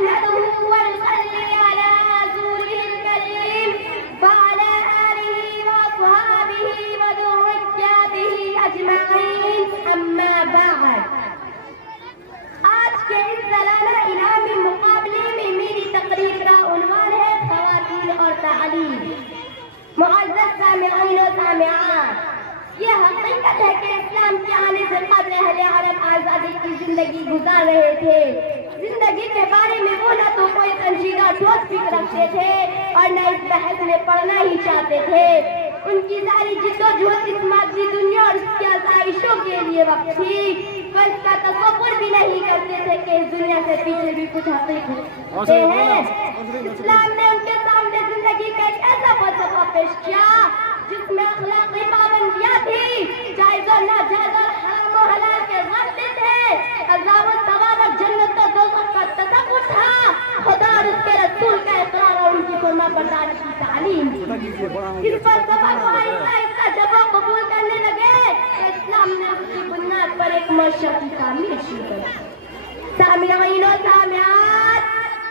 نحمده ونصلي على رسوله الكريم وعلى آله وأصحابه وذريته أجمعين أما بعد. آج کے اس سالانہ انعامی مقابلے میں میری تقریر کا عنوان ہے خواتین اور تعلیم. معزز سامعین و سامعات، یہ حقیقت ہے کہ اسلام کے آنے سے قبل اہل عرب آزادی کی زندگی گزار رہے تھے. زندگی کے بارے میں وہ نہ تو کوئی سنجیدہ ٹھوس فکر رکھتے تھے اور نہ اس بحث میں پڑھنا ہی چاہتے تھے. ان کی ساری جدوجہد اس مادی دنیا اور اس کی آسائشوں کے لیے وقت تھی. وہ اس کا تصور بھی نہیں کرتے تھے کہ اس دنیا سے پیچھے بھی کچھ حقیقت ہیں. اسلام نے ان کے سامنے زندگی کا ایک ایسا فلسفہ پیش کیا جس میں اخلاقی پابندیاں تھی، جائز و ناجائز اور حرام و حلال کے ضابطے تھے، عذاب و ثواب اور جنت و دوزخ کا تصور تھا، خدا اور اس کے رسول کا اقرار اور ان کی فرما برداری کی تعلیم. اس فلسفہ کو آہستہ آہستہ جب وہ قبول کرنے لگے تو اسلام نے اس کی بنیاد پر ایک معاشرہ کی تعمیر شروع کر. سامعین و سامعات،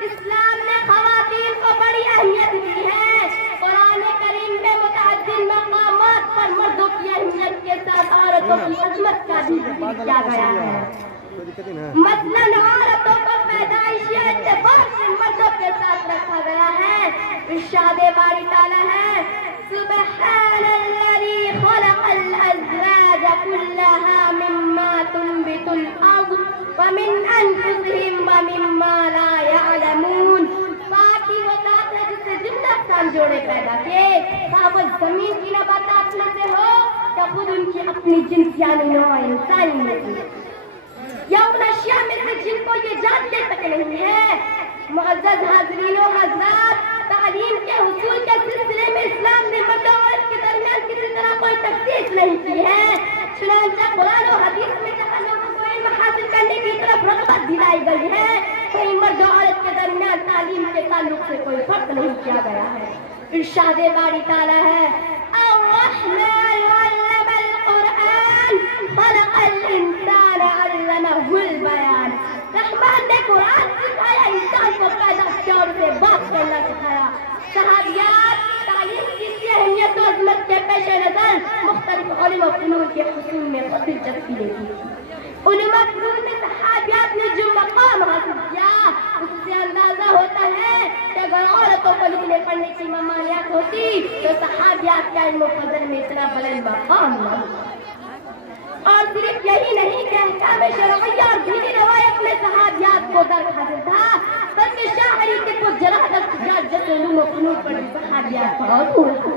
اسلام نے خواتین کو بڑی اہمیت دی ہے. قرآن کریم میں متعدد مقامات پر مردوں کی اہمیت کے ساتھ عورتوں کی عظمت کا بھی ذکر کیا گیا ہے. مثلاً عورتوں کو پیدائشی اعتبار سے مردوں کے ساتھ رکھا گیا ہے. ارشاد باری تعالیٰ ہے، سبحان الذی خلق الازواج کلها مما تنبت الارض ومن انفسهم ومما لا يعلمون. پاکی و ذات نے جس سے زندہ انسان جوڑے پیدا کیے، خواہ وہ زمین کی نباتات میں سے ہو یا خود ان کی اپنی جنس یعنی نوع انسانی میں سے یا ان اشیاء میں سے جن کو یہ جانتے تک نہیں ہے. معزز حاضرین و حضرات، تعلیم کے حصول کے سلسلے میں اسلام نے مرد و عورت کے درمیان کسی طرح کوئی تفصیل نہیں کی ہے. چنانچہ قرآن و حدیث میں جہاں لوگوں کو علم حاصل کرنے کی طرف رغبت دلائی گئی ہے، کہیں مرد و عورت کے درمیان تعلیم کے تعلق سے کوئی فرق نہیں کیا گیا ہے. ارشاد باری تعالیٰ ہے، الرحمن علم القرآن خلق الانسان علمہ البیان. رحمان نے قرآن سکھایا، انسان کو پیدا کیا اور اسے بات کرنا سکھایا. صحابیات، تعلیم کی اہمیت و عظمت کے پیش نظر مختلف علم و فنون کے حصول میں خود دلچسپی لیتی تھی. علم و فنون میں صحابیات نے جو مقام حاصل کیا، اس سے اندازہ ہوتا ہے کہ اگر عورتوں کو لکھنے پڑھنے کی ممانعت ہوتی تو صحابیات کا علم و فضل میں اتنا بلند مقام نہ ہوتا. اور صرف یہی نہیں کہ احکام شرعیہ اور دینی روایت میں صحابیات کو درک حاصل تھا، بلکہ شاعری کے کچھ جراحت جیسے علوم و فنون پر صحابیات بہت تھا.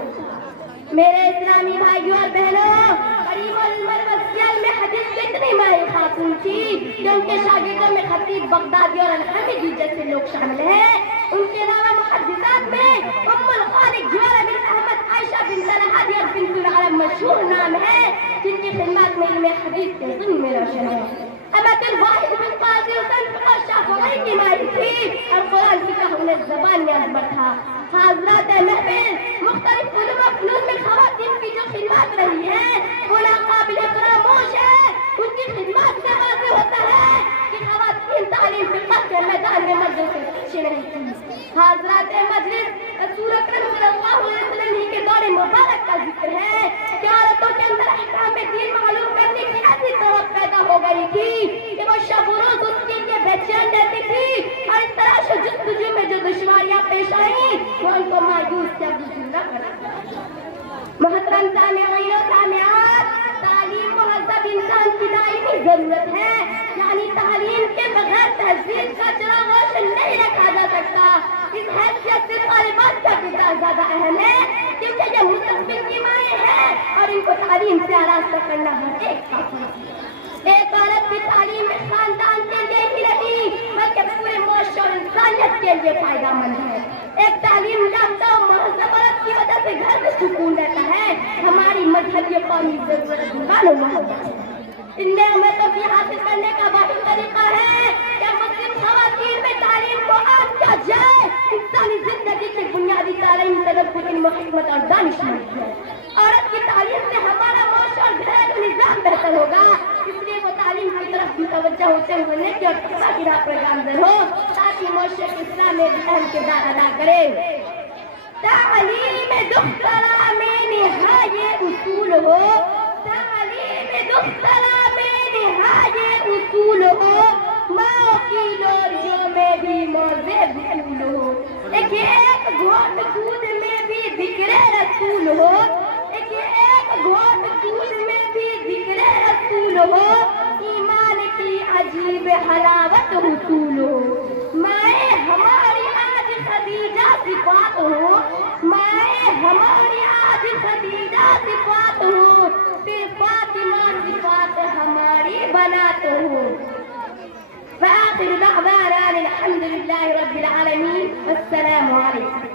میرے اسلامی بھائیوں اور بہنوں، کریم المروسیال میں حدیث کی اتنی ماہر خاتون تھی کہ ان کے شاگردوں میں خطیب بغدادی اور الحمدی جیسے لوگ شامل ہیں. ان کے علاوہ محدثات میں ام الخالق جوارہ بنت احمد، عائشہ بنت الہادی اور بنت العرب مشہور نام ہے، جن کی خدمات میں علم حدیث کے علم میں روشن ہے. امت الواحد بن قاضی حسین فقہ شافعی کی ماہر تھی اور قرآن کی کہنے زبان میں عظمت تھا. حضرات محفل، مختلف علوم و فنون میں خواتین کی جو خدمات رہی ہے وہ ناقابل فراموش ہے. ان کی خدمات سے واضح ہوتا ہے کہ خواتین تعلیم فقہ کے میدان میں مردوں سے پیچھے نہیں تھی. حضرات مجلس، رسول اکرم صلی اللہ علیہ وسلم کے دور مبارک کا ذکر ہے کہ عورتوں کے اندر احکام دین معلوم کرنے کی ایسی طرف پیدا ہو گئی تھی کہ وہ شب و روز اس کے لیے بے چین رہتی تھی اور اس طرح سے جستجو میں جو دشواریاں پیش آئیں وہ ان کو مایوس یا گزر نہ کرتا. محترم سامعین و سامعات، تعلیم مہذب انسان کی دائمی ضرورت ہے. یعنی تعلیم کے بغیر تہذیب کا چراغ روشن نہیں رکھا جا سکتا. اس حیثیت سے طالبات کا کردار زیادہ اہم ہے کیونکہ یہ مستقبل کی مائیں ہیں اور ان کو تعلیم سے آراستہ کرنا ہر ایک کا فرض ہے. ایک عورت کی تعلیم میں خاندان کے لیے ہی نہیں بلکہ پورے معاشرے اور انسانیت کے لیے فائدہ مند ہے. ایک تعلیم یافتہ و مہذب عورت کی وجہ سے گھر میں سکون رہتا ہے. ہماری مذہبی قومی ضرورت معلوم ہوتا ہے. ان نعمتوں کی حاصل کرنے کا واحد طریقہ ہے کہ مسلم خواتین میں تعلیم کو عام کیا جائے. انسانی زندگی کی بنیادی تعلیم تدبر، علم و حکمت اور دانش مندی ہے. عورت کی تعلیم سے ہمارا معاشرہ اور گھریلو نظام بہتر ہوگا. اس لیے وہ تعلیم کی طرف بھی توجہ ہوتے ہوئے نیکی اور تقویٰ کی راہ پر گامزن ہو. تاکہ معاشرے اسلام میں بھی اہم کردار ادا کرے۔ تعلیم دخترا میں نہایت اصول ہو، تعلیم دخترا میں نہایت اصول ہو، ماں کی لوریوں میں بھی موزے بھول ہو، ایک گھوٹ دودھ میں بھی ذکر رسول ہو، ایک گھوٹ دودھ میں بھی ذکر رسول ہو، ایمان کی عجیب حلاوت حصول ہو، مائیں ہماری آج خدیجہ صفات ہو، مائیں ہماری آج خدیجہ صفات ہو، پھر فاطمہ صفات ہماری بنات ہو۔ وآخر دعوانا الحمد لله رب العالمين والسلام عليكم۔